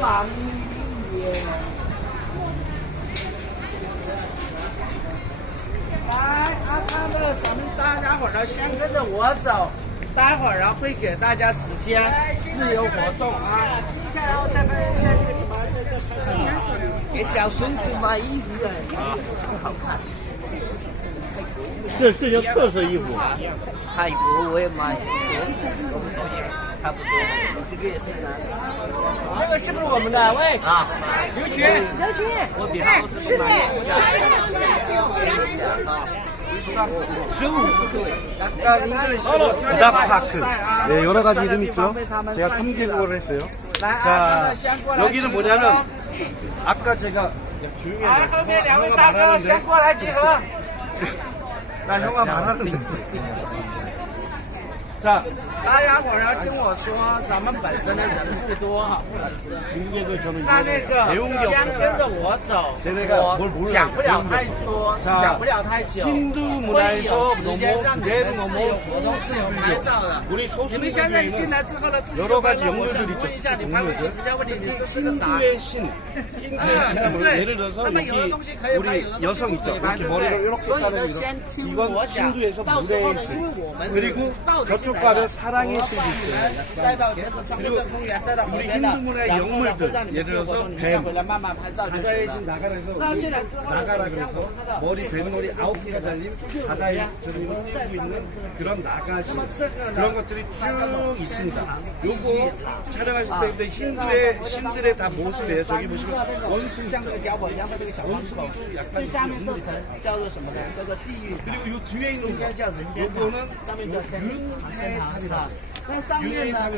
郎爷。来，阿康的，咱们大家伙儿先跟着我走，待会儿会给大家时间自由活动啊。给小孙子买衣服的啊，很好看。这叫特色衣服。泰国我也买，差不多。这个也是男的。这个是不是我们的？喂，啊，刘群，我比他们是买부다파크. 네, 여러 가지 이름 있죠. 제가 3개국어를 했어요. 자, 여기는 뭐냐면 아까 제가 조용히 하자. 형아 말하는데. 나 형아 말하는데. 자, 大家伙儿要听我说，咱们本身的人不多哈，那个先跟着我走，我讲不了太多，讲不了太久，会有时间让你们自由活动、自由拍照的。你们现在一进来之后呢，自己就拍照。我想问一下，你拍回去直接问你这是个啥？对不对？那么有的东西可以拍，有的东西不可以拍，对不对？所以呢，先听我讲，到时候呢，因为我们是到底进来了。 사랑의 뜻이 있어요. 우리 힌두 문화의 영물들, 예를 들어서 뱀, 바다에 신 나가라 그래서 머리 뱀머리 9개가 달린 바다에 저리로 뛰고 있는 그런 나가시 그런 것들이 쭉 있습니다. 요거 촬영하실 때 힌두의 신들의 다 모습이에요. 저기 보시면 원숭이 원숭이도 약간 영물이다. 그리고 요 뒤에 있는 거 요거는 윤회탑이다. 那上面呢，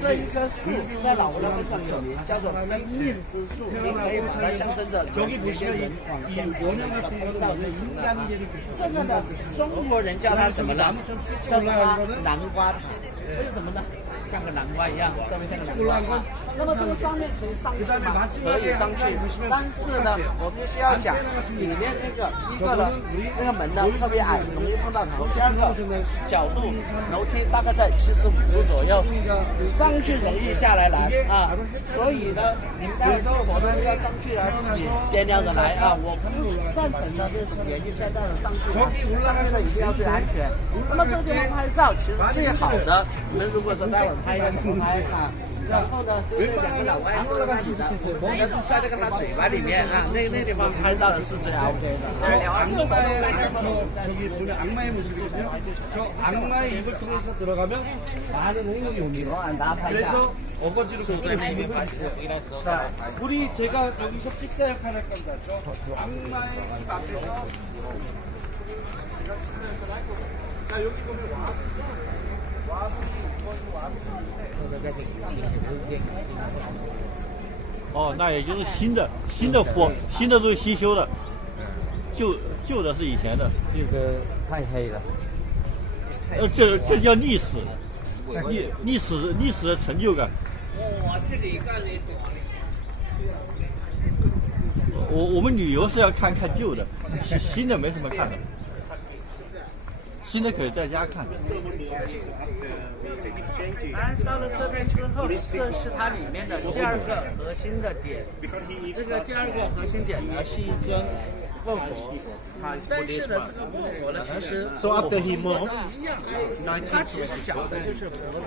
这一棵树在老挝非常有名，叫做生命之树，你可以把它象征着人往天堂的通道就行了。这个呢，中国人叫它什么呢？叫它南瓜塔，为什么呢？ 像个南瓜一样，特别像个南瓜。那么这个上面可以上去吗？可以上去，但是呢，我必须要讲，里面那个一个呢，那个门呢特别矮，容易碰到头。第二个角度，楼梯大概在75度左右，上去容易下来难啊。所以呢，你们待会儿活动要上去啊，自己掂量着来啊。我不赞成的这种年纪现在的上去，上去的一定要最安全。那么这个地方拍照其实最好的，你们如果说待会儿 拍一个自拍啊，然后呢，就是两个老外坐在你的，在那个他嘴巴里面啊，那地方拍照的是最 OK 的。 저기 보면 악마의 모습이거든요. 저 악마의 입을 통해서 들어가면 많은 행운이 옵니다. 그래서 어거지로 자, 우리 제가 여기서 찍사 역할을 할 겁니다. 저 악마의 입 앞에서 제가 찍사 역할을 할 거고. 자, 여기 보면 와분이 哦，那也就是新的都是新修的，旧的是以前的。这个太黑了。这叫历史，历史的成就感。我们旅游是要看旧的，新的没什么看的。 新的可以在家看。到了这边之后，这是它里面的第二个核心的点。这个第二个核心点呢是一尊卧佛，但是呢，这个卧佛呢，其实 So after he moved, 它其实讲的就是佛子。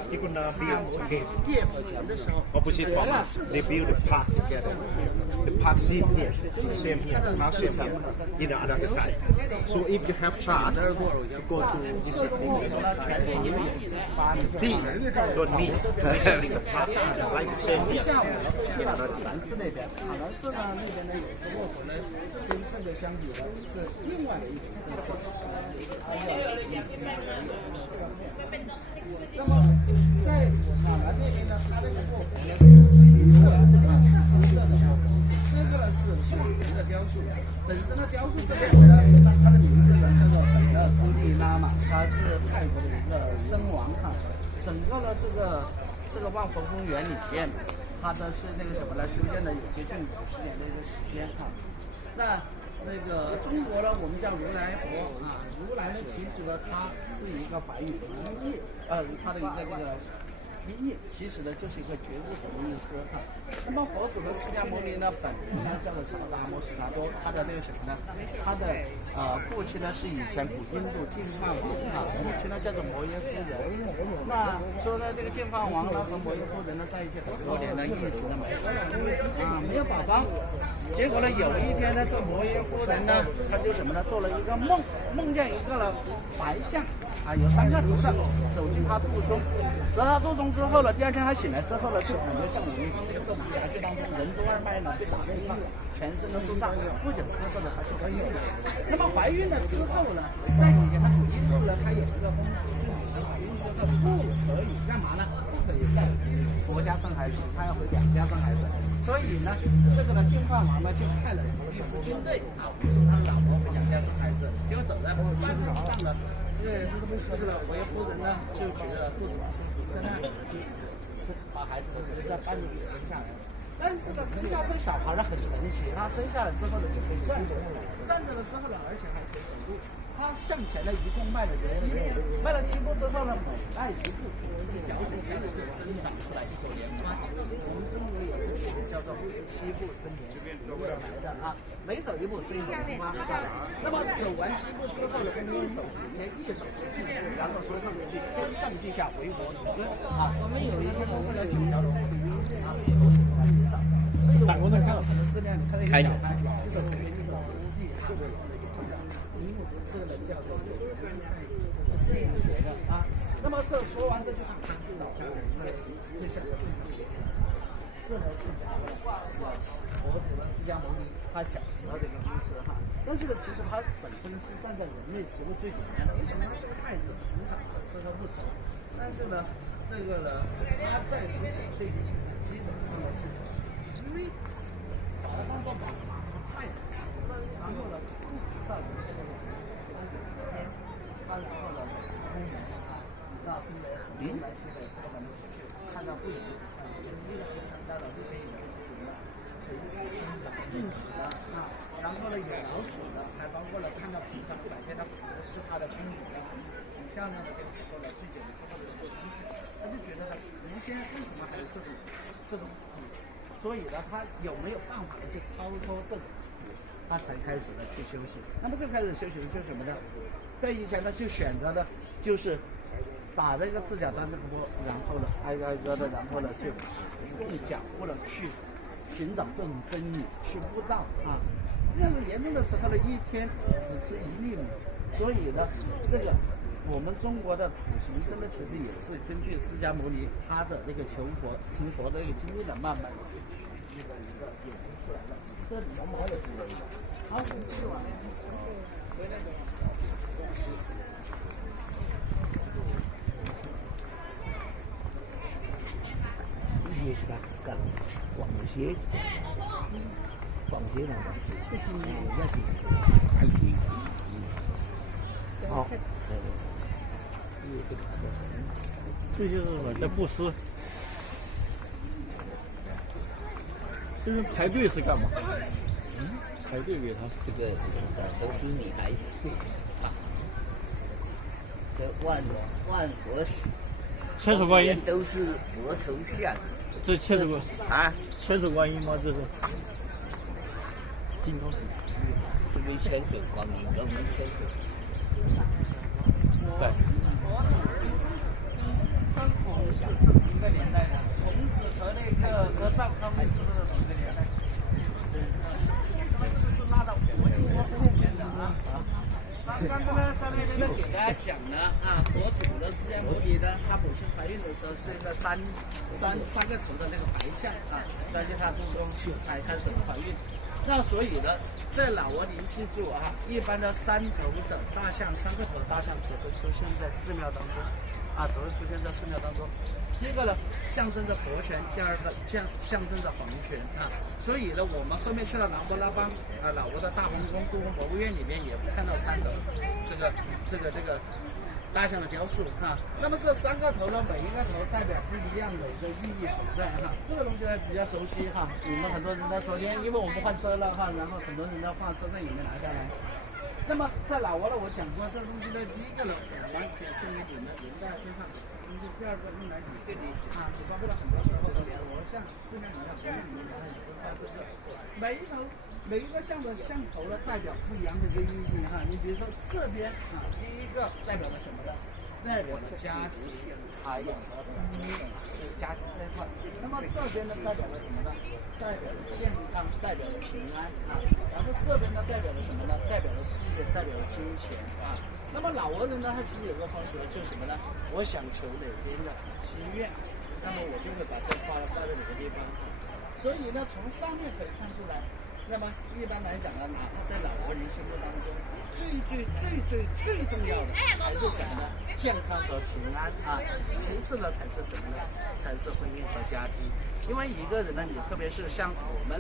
叶和泉的时候， opposite from us, they build a park together. The park same here, same here, park same here, in the other side. So if you have chance to go to this please don't meet visiting the park like same here. 南寺那边，南寺呢那边呢有一个卧佛呢，跟这个相比呢是另外的一种特色。那么在塔南那边呢，它这个卧佛呢是金色的，金色的。 这个是树人的雕塑，本身的雕塑这边呢，它的名字呢叫做本勒苏利拉玛，他是泰国的一个僧王哈。整个呢这个万佛公园里面，它的是那个什么呢？修建了有接近50年的一个时间哈。那个中国呢，我们叫如来佛啊，如来呢其实呢它是一个梵语的音译，它的一个那个。一印，其实呢就是一个觉悟者的意思哈。那么佛祖的释迦牟尼呢，本名呢叫做乔达摩悉达多，他的那个什么呢？他的父亲呢是以前古印度净饭王啊，母亲呢叫做摩耶夫人。那说呢，这个净饭王呢和摩耶夫人呢在一起很多年呢，一直呢没有宝宝。结果呢，有一天呢，这摩耶夫人呢，她就什么呢，做了一个梦，梦见一个呢白象啊，有3个头的走进她肚中。走到肚中之后呢，第2天她醒来之后呢，就感觉像我们这种夹具当中任督二脉呢被打了一个全身的舒畅。不久之后呢，她就怀孕了。那么怀孕了之后呢，在以前的古印度呢，它有一个风俗，就是怀孕之后不可以干嘛呢？不可以在国家生孩子，他要回娘家生孩子。所以呢，这个呢，净饭王呢就派了一支军队啊，他老婆回娘家生孩子。结果走在半路上呢，这个摩耶夫人呢就觉得肚子不舒服，在那里就把孩子的这个在半路里生下来了。但是呢，生下这个小孩呢很神奇，他生下来之后呢就可以站着，站着了之后呢，而且还可以走路。他向前呢一共迈了7步，迈了7步之后呢，每迈1步，这个脚趾间就生长出来一朵莲花。我们中国有一个词叫做7步生莲，由这来的啊。每走1步是一朵莲花。那么走完7步之后呢，一手指天，一手指地，然后说上一句天上地下唯我独尊啊。我们有一天我们的9条龙啊，都是来洗澡。所以我们看我们的寺庙里看到一个小孩，一手指天，一手指地，特别的一头的。这个人叫做是这样学的啊。那么这说完这句话，老师这下这呢是讲的佛祖的释迦牟尼他小时候的一个故事哈。但是呢，其实他本身是站在人类食物最顶端的，为什么他是个太子，从小吃喝不愁？但是呢，这个呢，他在19岁之前呢，基本上呢是属于把他当做太子，然后呢，不知道有这个。他然后呢，那后来从东来西北4个门出去，看到不远，一个很大的就可以有水死的、病死的啊，然后呢有老鼠的，还包括了看到平常白天的湖是他的宫女的，很漂亮的这个时候呢，最久了之后的他就觉得呢，人仙为什么还有这种所以呢，他有没有办法去超脱这种？他才开始了去修行。那么最开始修行就是什么呢？在以前呢，就选择的就是打这个赤脚端这个波，然后呢挨个的，然后呢就用脚或者去寻找这种真理，去悟道啊。那个严重的时候呢，一天只吃1粒米，所以呢，这个我们中国的土行僧呢，其实也是根据释迦牟尼他的那个求佛成佛的那个经历呢，慢慢的去取的一个演绎出来的。这里面还有这个，好，吃完了，回来的。也是干逛街，逛街呢，好，这就是什么？在布施。这是排队是干嘛？排队给他。这个都是女孩子啊。这万佛千手观音都是佛头像。这千手啊？千手观音吗？这是。金刚。这边千手观音，我们千手。对。这是同一个年代的，孔子和那个和赵匡胤是不是同一个年代？那么这个是纳到佛经后面的啊。刚刚呢，在那边给大家讲了啊，佛祖的释迦牟尼呢，他母亲怀孕的时候是一个三个头的那个白象啊，钻进他肚中才开始怀孕。那所以呢，在老挝您记住啊，一般的3头的大象、3个头的大象只会出现在寺庙当中，啊，只会出现在寺庙当中。第一个呢，象征着佛权；第二个象征着皇权啊。所以呢，我们后面去了南波拉邦啊，老挝的大皇宫故宫博物院里面也会看到3头这个大象的雕塑哈。那么这3个头呢，每一个头代表不一样的一个意义所在哈。这个东西呢比较熟悉哈，你们很多人在昨天，因为我们换车了哈，然后很多人在换车上也没拿下来。那么在老挝呢，我讲过这个东西呢，第一个呢，我们表现给你们人在身上。东西，第二个用来解啊，包括了很多时候的佛像、寺庙里面佛像里面都带这个，每一个像的像头呢，代表不一样的一个意义哈。你比如说这边啊，第一个代表了什么呢？代表了家庭，还有就是家庭这一块。那么这边呢，代表了什么呢？代表了健康，代表了平安啊。然后这边呢，代表了什么呢？代表了事业，代表了金钱啊。那么老俄人呢，他其实有个风俗就是什么呢？我想求哪边的心愿，那么我就会把这花放在哪个地方啊。所以呢，从上面可以看出来。那么一般来讲呢，哪怕在老俄人心目当中，最重要的还是什么呢？健康和平安啊。其次呢，才是什么呢？才是婚姻和家庭。因为一个人呢，你特别是像我们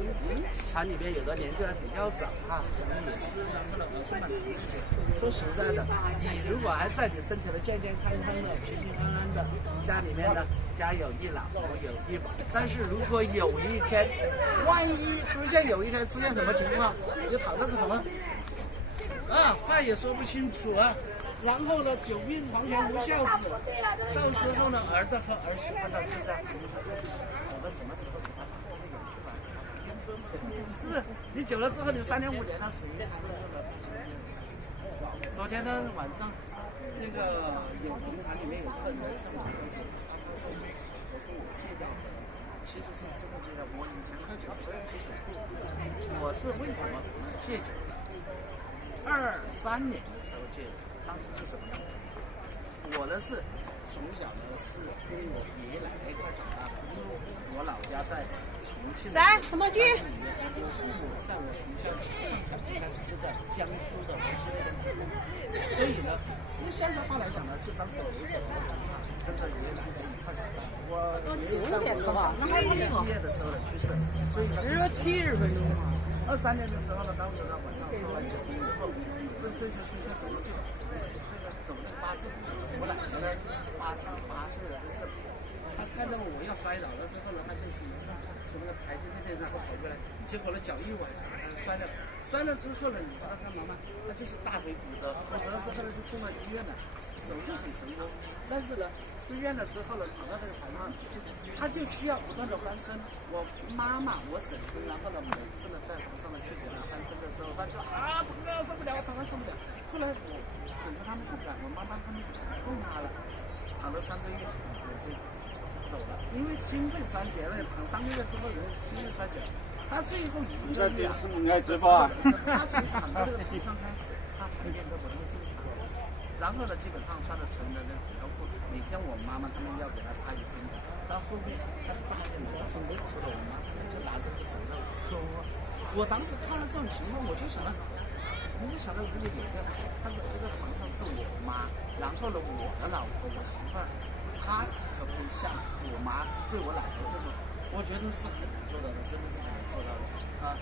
厂里边有的年纪还比较长啊，可能也是能不能充满理解。说实在的，你如果还在你身体的健健康康的、平平安安的家里面呢，家有一老，如有一宝。但是如果有一天，万一出现什么情况，你躺在这什么啊，话也说不清楚啊。然后呢，久病床前无孝子，到时候呢，儿子和儿媳妇呢就在等到什么时候给他打个眼出来，是不是？你久了之后，你3年5年，他死于寒冬了。昨天呢晚上，那个有同行里面有客人劝我喝酒，他说我戒掉，其实是真的戒掉。我以前喝酒不用戒酒，我是为什么戒酒的？23年的时候戒的。当时是什么呢？我呢是从小呢是跟我爷爷奶奶一块长大的，因为我老家在重庆。在什么地？我父母在我从小从小一开始就在江苏的无锡那边，所以呢，用现在话来讲呢，就当是留守儿童啊，跟着爷爷奶奶一块长大。我爷爷在我上小学毕业的时候呢去世，所以呢，70分钟啊。23年的时候呢，当时呢晚上喝完酒之后，这就是说走了这个走路8字，我奶奶呢88岁了，就是她看到我要摔倒了之后呢，她就从那个台阶这边然后跑过来，结果呢脚一崴，摔了之后呢，你知道干嘛吗？她就是大腿骨折，骨折之后呢就送到医院了，手术很成功，但是呢出院了之后呢，躺到这个床上，她就需要不断的翻身。我妈妈，我婶婶，然后呢每次呢在床上呢去给她翻身的时候，她就啊疼啊受不了，疼啊受不了。后来我婶婶他们不敢，我妈妈他们不敢动她了，躺了3个月我就走了，因为心肺衰竭了，躺3个月之后人心肺衰竭，她最后1个月应该直播啊。她从躺到这个床上开始，她排便都不能正常。然后呢，基本上穿的成人的纸条裤，每天我妈妈他们要给她擦1身子。到后面她大便了，很不出了，我妈就拿着个手在抠。我当时看了这种情况，我就想到屋里有个，她的这个床上是我妈，然后呢，我的老婆，我媳妇儿，她可不可以像我妈对我老婆这种？我觉得是很难做到的，真的是很难做到的啊。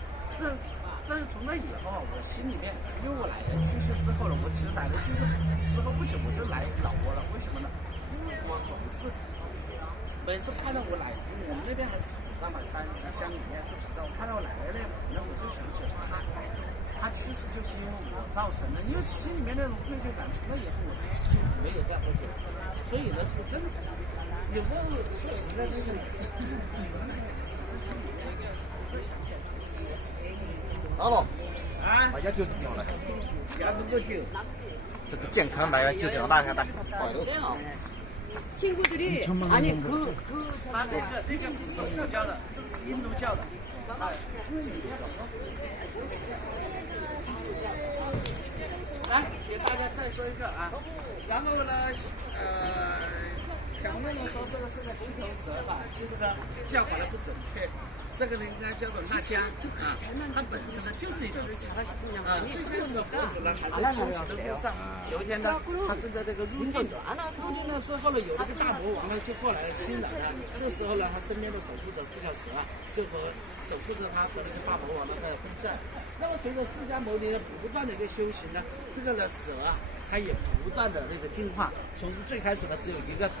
但是从那以后啊，我心里面，因为我奶奶去世之后了，我其实奶奶去世之后不久我就来老挝了，为什么呢？因为我总是每次看到我奶奶，我们那边还是土葬嘛，山乡里面是土葬，我看到我奶奶那府呢，我就想起她去世就是因为我造成的，因为心里面那种愧疚感，从那以后我就没有再喝酒，所以呢是真的，有时候是实在是。老罗，啊，大家就这样了。要不个酒。这个健康大家就这样大家打。 친구들이 아니 그他那个不是佛教的，这个是印度教的。来，给大家再说一个啊。然后呢，小妹妹说这个是个七头蛇吧，其实呢叫法呢不准确。 这个呢应该叫做纳迦啊，它本身呢就是一条蛇啊。最开始的佛祖呢还在修行的路上，有一天呢，他正在这个入定，入定了之后呢，有那个大魔王呢就过来侵扰他。这时候呢，他身边的守护者这条蛇啊，就和守护着他和那个大魔王呢在混战。那么随着释迦牟尼的不断的一个修行呢，这个呢蛇啊，它也不断的那个进化，从最开始的只有一个头，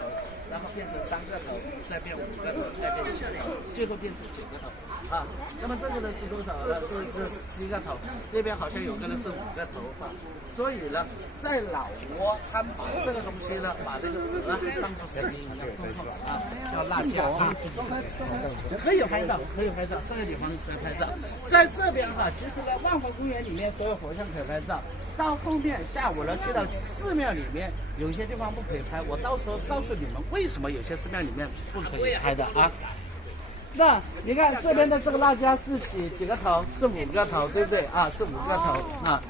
然后变成3个头，再变5个头，再变7个头，最后变成9个头啊。那么这个呢是多少呢？这个7个头，那边好像有个呢是5个头啊。所以呢，在老挝，他们把这个东西呢，把这个蛇当做神一样供奉啊，叫辣椒啊。可以拍照，可以拍照，这个地方可以拍照。在这边哈，其实呢，万华公园里面所有佛像可以拍照。到后面下午呢，去到寺庙里面，有些地方不可以拍。我到时候告诉你们为什么有些寺庙里面不可以拍的啊。那你看这边的这个辣椒是几个头？是5个头，对不对啊？是5个头啊。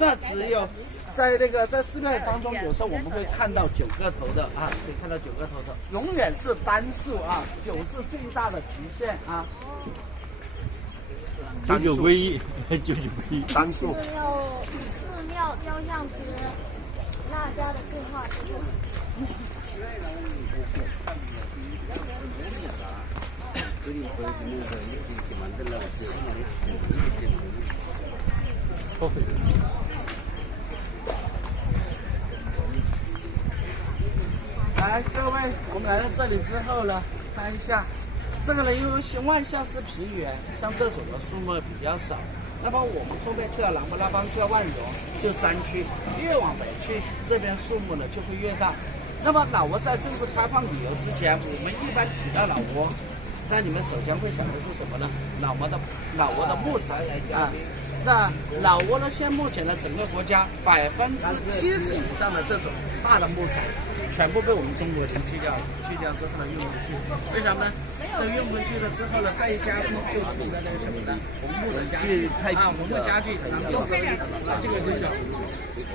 那只有在那个在寺庙当中，有时候我们会看到9个头的啊，可以看到9个头的，永远是单数啊，9是最大的极限啊。99归1，99归1，单数。寺庙雕像师辣椒的对话是。来，各位，我们来到这里之后呢，看一下，这个呢，因为是万象是平原，像这种的树木比较少。那么我们后面去了琅勃拉邦，去了万荣，就山区，越往北去，这边树木呢就会越大。那么老挝在正式开放旅游之前，我们一般提到老挝，那你们首先会想的是什么呢？老挝的木材啊。那老挝呢，现目前呢，整个国家70%以上的这种大的木材，全部被我们中国人去掉了。去掉之后呢，运回去，为什么呢？这运回去了之后呢，再一加工就出来那个什么呢？我们木的家具啊，我们的家具可能用这个就是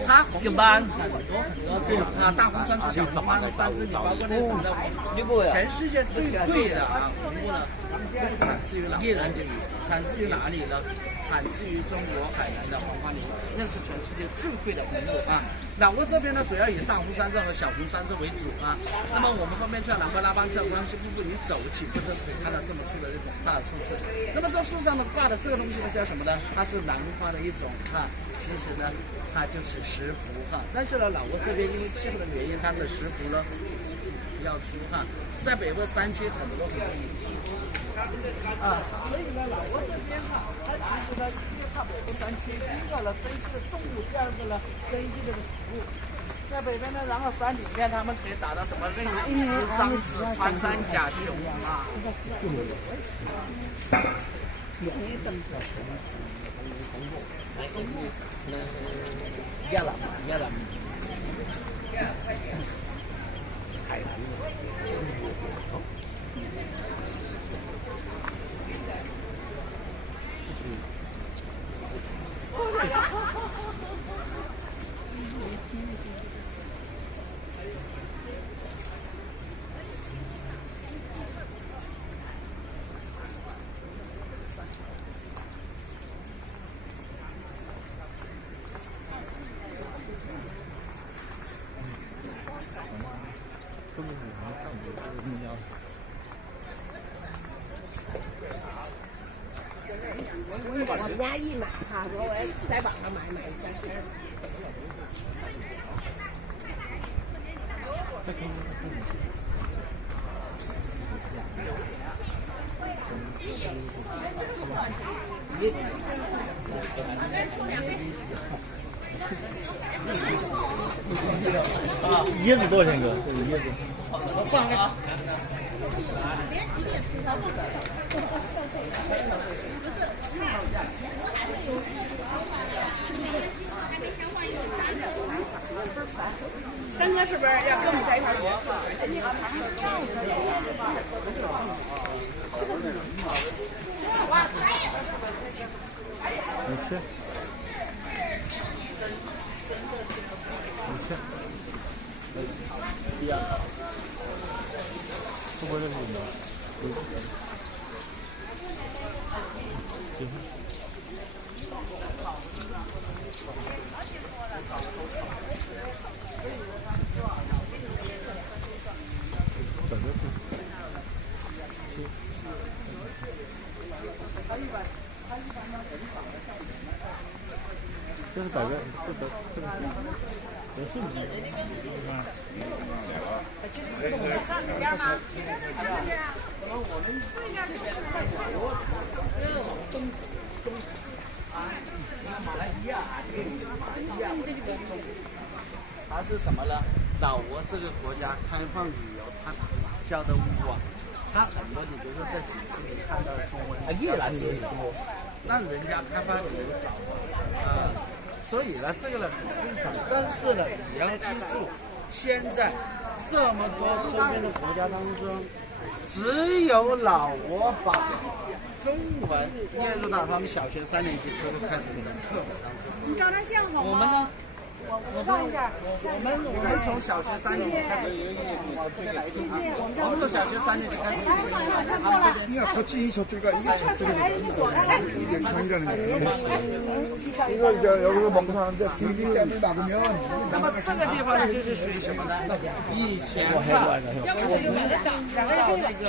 它红斑很多这种啊，大红酸枝、小红斑、酸枝，你包括那什么的，全世界最贵的啊红木呢，产自于哪里？产自于哪里呢？产自于中国海南的黄花梨，那是全世界最贵的红木啊。老挝这边呢，主要以大红酸枝和小红酸枝为主啊。那么我们后面去了琅勃拉邦，去了关西瀑布，你走几步都可以看到这么粗的这种大的树枝。那么这树上的挂的这个东西呢，叫什么呢？它是兰花的一种哈，其实呢，它就是石斛哈。但是呢，老挝这边因为气候的原因，它们的石斛呢比较粗哈，在北部山区很多啊，所以呢，老挝这边哈，它其实呢，越靠北部山区，第一个呢珍稀的动物，第二个呢珍稀的植物。在北边呢，然后山里面他们可以打到什么任鸡、獐子、穿山甲、熊啊。人家一买哈，我在网上买一下。椰子多少钱哥？这个椰子。放啊！连几点出发不可能？不是，三哥是不是要跟我们在一块儿？你吃。你吃。第二。会不会认识你？行。这是改变，这个。它是什么呢？老挝这个国家开放旅游，它打消的欲望，它很多你比如说在景区里看到的中文，它越来越多，让人家开发旅游早所以呢，这个呢很正常。但是呢，你要记住，现在这么多周边的国家当中，只有老挝把中文列入到他们小学3年级之后开始的课本当中。你照张相好吗？我们呢？我们从小学3年级开始，往这边来听啊。我们从小学3年级开始学。 그냥 같이 저쪽가 이게 저쪽에 이게 강의라는 거예요. 이거 이제 여기서 먹고 사는데 길이 뺨을 막으면 那么这个地方呢，就是属于什么呢？以前我们到那个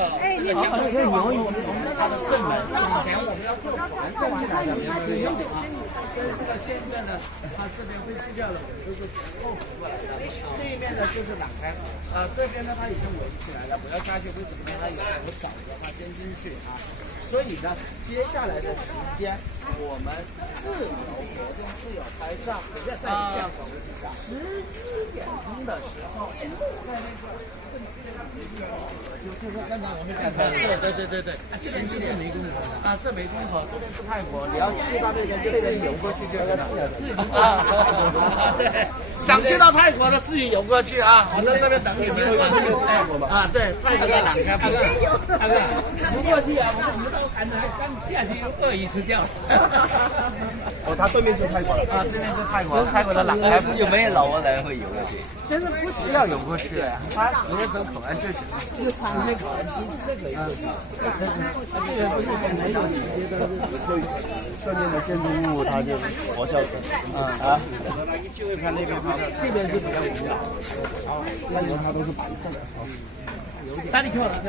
它的正门，以前我们要过环镇进来的，没有啊。但是呢，现在呢，它这边会去掉了，都是后过来的。对面呢就是朗开河，这边呢它已经围起来了，不要下去。为什么呢？它有河沼泽，它先进去啊。所以呢，接下来的时间我们自由活动、自由拍照17点钟的时候，在那个。 就是刚才我们讲的，对，先去湄公河啊，这湄公河这边是泰国，你要去到那边就直接游过去就行了。对，想去到泰国的自己游过去啊，我在这边等你们。泰国嘛啊，对，泰国的朗开不是。不过去啊，我们到坎南刚下去就饿一次觉。哦，它对面是泰国啊，这边是泰国，泰国的朗开有没有老挝人会游过去？现在不需要游过去了呀，他直接走口岸就行了。这个长那口岸区，这个也是。这个不是没有直接的，对面的建筑物，它就是佛教城啊。就会看那边拍的，这边是比较无聊。那以后它都是白色的。哪里去了？